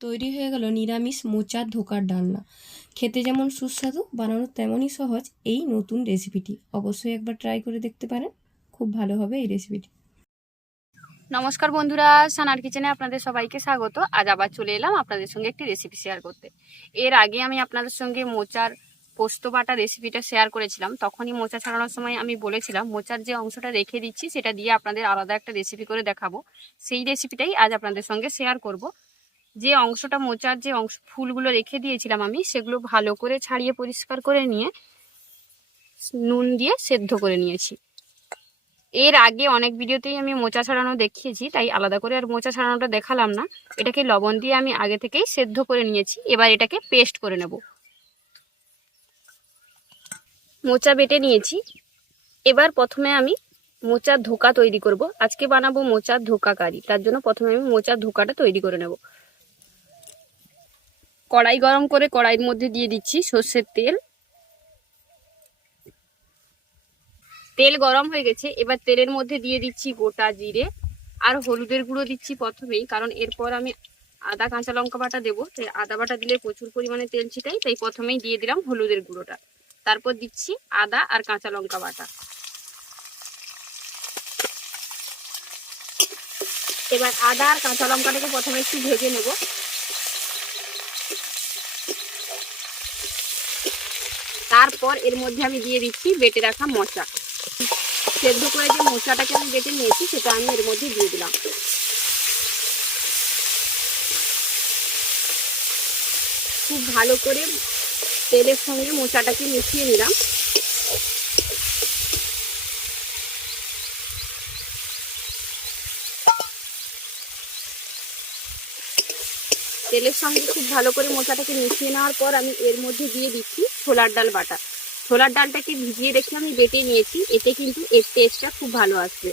তৈরি হয়ে গেল নিরামিষ মোচার ধোকার ডালনা। খেতে যেমন সুস্বাদু, বানানো তেমনই সহজ এই নতুন রেসিপিটি। অবশ্যই একবার ট্রাই করে দেখতে পারেন। খুব ভালো হবে এই রেসিপিটি। নমস্কার বন্ধুরা, সানার কিচেনে আপনাদের সবাইকে স্বাগত। আজ আবার চলে এলাম আপনাদের সঙ্গে একটি রেসিপি শেয়ার করতে। এর আগে আমি আপনাদের সঙ্গে মোচার পোস্ত বাটা রেসিপিটা শেয়ার করেছিলাম। তখনই মোচা ছাড়ানোর সময় আমি বলেছিলাম, মোচার যে অংশটা রেখে দিচ্ছি, সেটা দিয়ে আপনাদের আলাদা একটা রেসিপি করে দেখাবো। সেই রেসিপিটাই আজ আপনাদের সঙ্গে শেয়ার করব। যে অংশটা মোচার যে অংশ, ফুলগুলো রেখে দিয়েছিলাম আমি, সেগুলো ভালো করে ছাড়িয়ে, পরিষ্কার করে নিয়ে নুন দিয়ে সেদ্ধ করে নিয়েছি। এর আগে অনেক ভিডিওতেই আমি মোচা ছাড়ানো দেখিয়েছি, তাই আলাদা করে আর মোচা ছাড়ানোটা দেখালাম না। এটাকে লবণ দিয়ে আমি আগে থেকেই সেদ্ধ করে নিয়েছি, এবার এটাকে পেস্ট করে নেব। মোচা বেটে নিয়েছি। এবার প্রথমে আমি মোচার ধোকা তৈরি করব। আজকে বানাবো মোচার ধোকা কারি তার জন্য প্রথমে আমি মোচার ধোকাটা তৈরি করে নেব। কড়াই গরম করে কড়াইয়ের মধ্যে দিয়ে দিচ্ছি সর্ষের তেল। তেল গরম হয়ে গেছে, এবার তেলের মধ্যে দিয়ে দিচ্ছি গোটা জিরে আর হলুদের গুঁড়ো দিচ্ছি প্রথমেই, কারণ এরপর আমি আদা, কাঁচা লঙ্কা বাটা দেবো। তাই আদা বাটা দিলে প্রচুর পরিমাণে তেল ছিটাই তাই প্রথমেই দিয়ে দিলাম হলুদের গুঁড়োটা। তারপর দিচ্ছি আদা আর কাঁচা লঙ্কা বাটা। এবার আদা আর কাঁচা লঙ্কাটাকে প্রথমে একটু ভেজে নেব। তারপর এর মধ্যে আমি দিয়ে দিচ্ছি বেটে রাখা মশা সেদ্ধ করে যে মোচাটাকে আমি বেটে নিয়েছি, সেটা আমি এর মধ্যে দিয়ে দিলাম। খুব ভালো করে তেলের সঙ্গে মোচাটাকে মিশিয়ে নিলাম। তেলের সঙ্গে খুব ভালো করে মোচাটাকে মিশিয়ে নেওয়ার পর আমি এর মধ্যে দিয়ে দিচ্ছি ছোলার ডাল বাটা। ছোলার ডালটাকে ভিজিয়ে রেখে আমি বেটে নিয়েছি, এতে কিন্তু এর টেস্টটা খুব ভালো আসবে।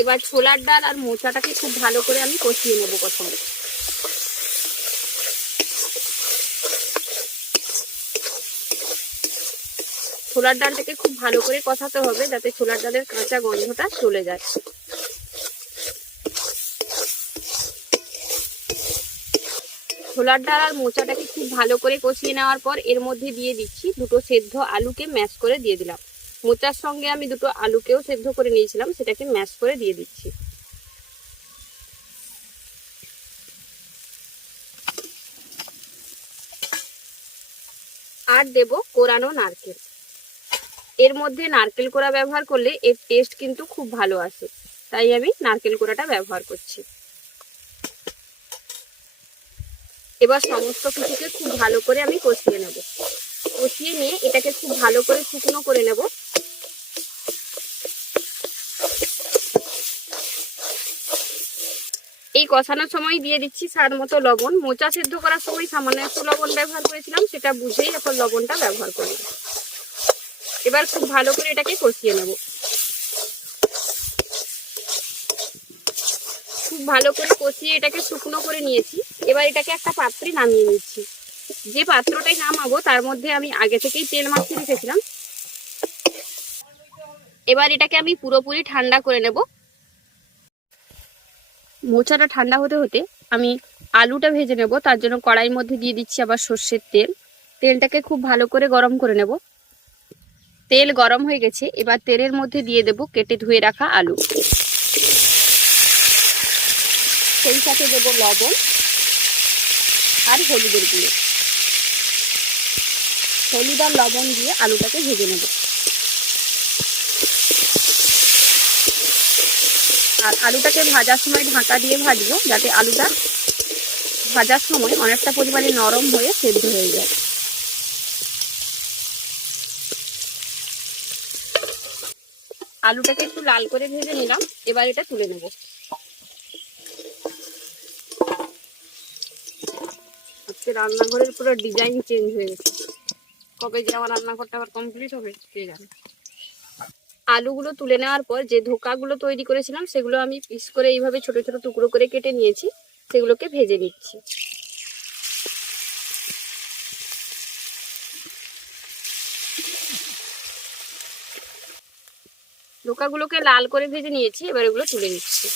এবার ছোলার ডাল আর মোচাটাকে খুব ভালো করে আমি কষিয়ে নেব প্রথমে। ছোলার ডালটাকে খুব ভালো করে কষাতে হবে, যাতে ছোলার ডালের কাঁচা গন্ধটা চলে যায়। ছোলার ডাল আর মোচাটাকে খুব ভালো করে কষিয়ে নেওয়ার পর এর মধ্যে দিয়ে দিচ্ছি দুটো সেদ্ধ আলুকে ম্যাশ করে দিয়ে দিলাম। মোচার সঙ্গে আমি দুটো আলুকেও সেদ্ধ করে নিয়েছিলাম, সেটাকে ম্যাশ করে দিয়ে দিচ্ছি। আর দেব কোরানো নারকেল। এর মধ্যে নারকেল কোড়া ব্যবহার করলে এর টেস্ট কিন্তু খুব ভালো আসে, তাই আমি নারকেল কোড়াটা ব্যবহার করছি। এবার সমস্ত কিছুকে খুব ভালো করে আমি কষিয়ে নেব। কষিয়ে নিয়ে এটাকে খুব ভালো করে শুকনো করে নেব। এই কষানোর সময় দিয়ে দিচ্ছি স্বাদ মতো লবণ। মোচা সেদ্ধ করার সময় সামান্য একটু লবণ ব্যবহার করেছিলাম, সেটা বুঝেই এখন লবণটা ব্যবহার করব এবার খুব ভালো করে এটাকে কষিয়ে নেব। ভালো করে কষিয়ে এটাকে শুকনো করে নিয়েছি। এবার এটাকে একটা পাত্রে নামিয়ে নিচ্ছি। যে পাত্রটাই নামাবো, তার মধ্যে আমি আগে থেকেই তেল মাখিয়ে রেখেছিলাম। এবার এটাকে আমি পুরোপুরি ঠান্ডা করে নেব। মোচাটা ঠান্ডা হতে হতে আমি আলুটা ভেজে নেব। তার জন্য কড়াইয়ের মধ্যে দিয়ে দিচ্ছি আবার সর্ষের তেল। তেলটাকে খুব ভালো করে গরম করে নেব। তেল গরম হয়ে গেছে। এবার তেলের মধ্যে দিয়ে দেব কেটে ধুয়ে রাখা আলু। সেই সাথে দেব লবণ আর হলুদের গুঁড়ো। হলুদ আর লবণ দিয়ে আলুটাকে ভেজে নেব। আর আলুটাকে ভাজার সময় ঢাকা দিয়ে ভাজবো, যাতে আলুটা ভাজার সময় অনেকটা পরিমাণে নরম হয়ে সেদ্ধ হয়ে যায়। আলুটাকে একটু লাল করে ভেজে নিলাম, এবার এটা তুলে নেব। আজকে রান্নাঘরের পুরো ডিজাইন চেঞ্জ হয়ে গেছে। কবে যে আমার রান্নাঘরটা আবার কমপ্লিট হবে, কে জানে? আলুগুলো তুলে নেওয়ার পর যে ধোকাগুলো তৈরি করেছিলাম, সেগুলো আমি পিস করে এইভাবে ছোট ছোট টুকরো করে কেটে নিয়েছি, সেগুলোকে ভেজে নিচ্ছি। ধোকাগুলোকে লাল করে ভেজে নিয়েছি, এবার এগুলো তুলে নিচ্ছি।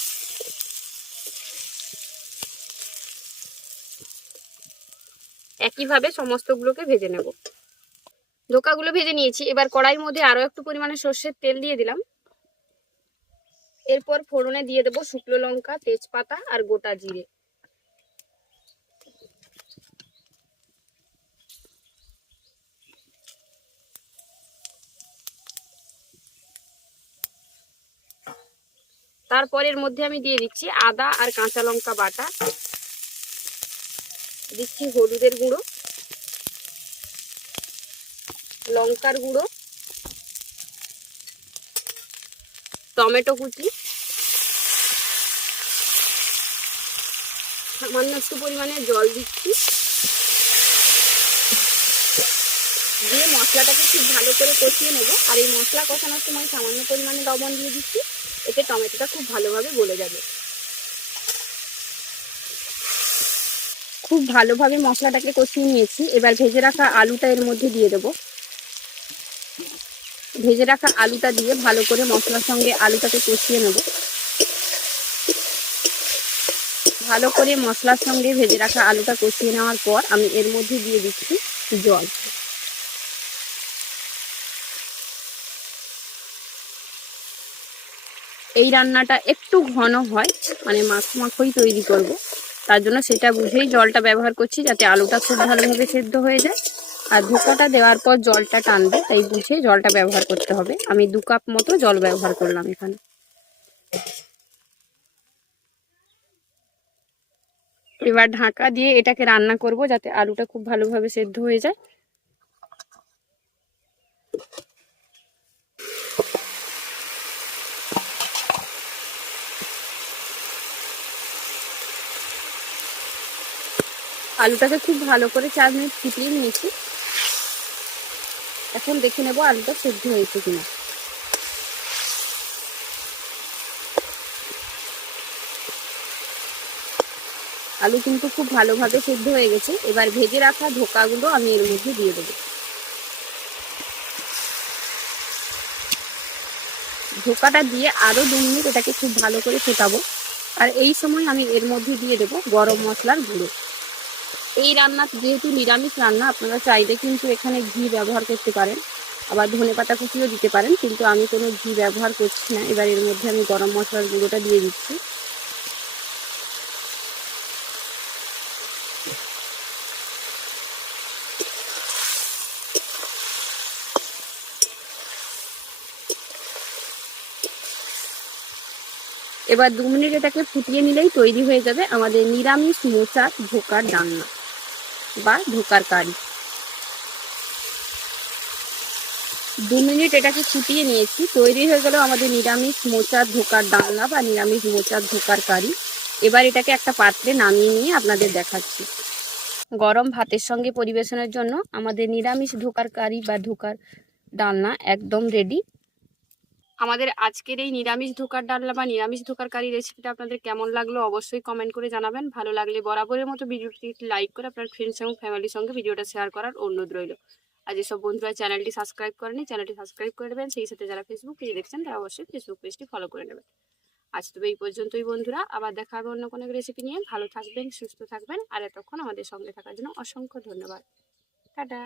একইভাবে সমস্তগুলোকে ভেজে নেব। ধোকাগুলো ভেজে নিয়েছি। এবার কড়াইয়ের মধ্যে আরও একটু পরিমাণে সর্ষের তেল দিয়ে দিলাম। এরপর ফোড়নে দিয়ে দেবো শুকনো লঙ্কা, তেজপাতা আর গোটা জিরে। তারপর এর মধ্যে আমি দিয়ে দিচ্ছি আদা আর কাঁচা লঙ্কা বাটা। দিচ্ছি হলুদের গুঁড়ো, লঙ্কার গুঁড়ো, টমেটো কুচি, সামান্য একটু পরিমাণে জল দিচ্ছি। দিয়ে মশলাটাকে খুব ভালো করে কষিয়ে নেব। আর এই মশলা কষানোর সময় সামান্য পরিমাণে লবণ দিয়ে দিচ্ছি, এতে টমেটোটা খুব ভালোভাবে গলে যাবে। খুব ভালোভাবে মশলাটাকে কষিয়ে নিয়েছি। এবার ভেজে রাখা আলুটা এর মধ্যে দিয়ে দেবো। ভেজে রাখা আলুটা দিয়ে ভালো করে মশলার সঙ্গে আলুটাকে কষিয়ে নেব। ভালো করে মশলার সঙ্গে ভেজে রাখা আলুটা কষিয়ে নেওয়ার পর আমি এর মধ্যে দিয়ে দিচ্ছি জল। এই রান্নাটা একটু ঘন হয় মানে মাখো মাখোই তৈরি করব। তার জন্য সেটা বুঝেই জলটা ব্যবহার করছি যাতে আলুটা খুব ভালোভাবে সেদ্ধ হয়ে যায়। আর ধোকাটা দেওয়ার পর জলটা টানবে, তাই বুঝে জলটা ব্যবহার করতে হবে। আমি দু কাপ মতো জল ব্যবহার করলাম এখানে। এবার ঢাকা দিয়ে এটাকে রান্না করব যাতে আলুটা খুব ভালোভাবে সেদ্ধ হয়ে যায়। আলুটাকে খুব ভালো করে চার মিনিট ফিটিয়ে নিয়েছি। এখন দেখে নেব আলুটা সেদ্ধ হয়েছে কিনা। আলু কিন্তু খুব ভালোভাবে সেদ্ধ হয়ে গেছে। এবার ভেজে রাখা ধোকাগুলো আমি এর মধ্যে দিয়ে দেবো। ধোকাটা দিয়ে আরও দু মিনিট এটাকে খুব ভালো করে ফোটাবো। আর এই সময় আমি এর মধ্যে দিয়ে দেবো গরম মশলার গুঁড়ো। এই রান্না, যেহেতু নিরামিষ রান্না, আপনারা চাইলে কিন্তু এখানে ঘি ব্যবহার করতে পারেন। আবার ধনে পাতা কুচিও দিতে পারেন, কিন্তু আমি কোনো ঘি ব্যবহার করছি না। এবার এর মধ্যে আমি গরম মশলার গুঁড়োটা দিয়ে দিচ্ছি। এবার দু মিনিট এটাকে ফুটিয়ে নিলেই তৈরি হয়ে যাবে আমাদের নিরামিষ মোচা ধোকার ডান্না বা ধোকার কারি দু মিনিট এটাকে ফুটিয়ে নিয়েছি। তৈরি হয়ে গেল আমাদের নিরামিষ মোচার ধোকার ডালনা বা নিরামিষ মোচার ধোকার কারি। এবার এটাকে একটা পাত্রে নামিয়ে নিয়ে আপনাদের দেখাচ্ছি। গরম ভাতের সঙ্গে পরিবেশনের জন্য আমাদের নিরামিষ ধোকার কারি বা ধোকার ডালনা একদম রেডি আমাদের আজকের এই নিরামিষ ধোকার ডালনা বা নিরামিষ ধোকার কারি রেসিপিটা আপনাদের কেমন লাগল অবশ্যই কমেন্ট করে জানাবেন। ভালো লাগলে বরাবরের মতো ভিডিওটি লাইক করে আপনার ফ্রেন্ডস এবং ফ্যামিলির সঙ্গে ভিডিওটা শেয়ার করার অনুরোধ রইল। আর যেসব বন্ধুরা চ্যানেলটি সাবস্ক্রাইব করেনি চ্যানেলটি সাবস্ক্রাইব করে দেবেন সেই সাথে যারা ফেসবুক পেজে দেখছেন, তারা অবশ্যই ফেসবুক পেজটি ফলো করে নেবেন। আজ তবে এই পর্যন্তই বন্ধুরা। আবার দেখা হবে অন্য কোনো রেসিপি নিয়ে। ভালো থাকবেন, সুস্থ থাকবেন। আর এতক্ষণ আমাদের সঙ্গে থাকার জন্য অসংখ্য ধন্যবাদ। টাটা!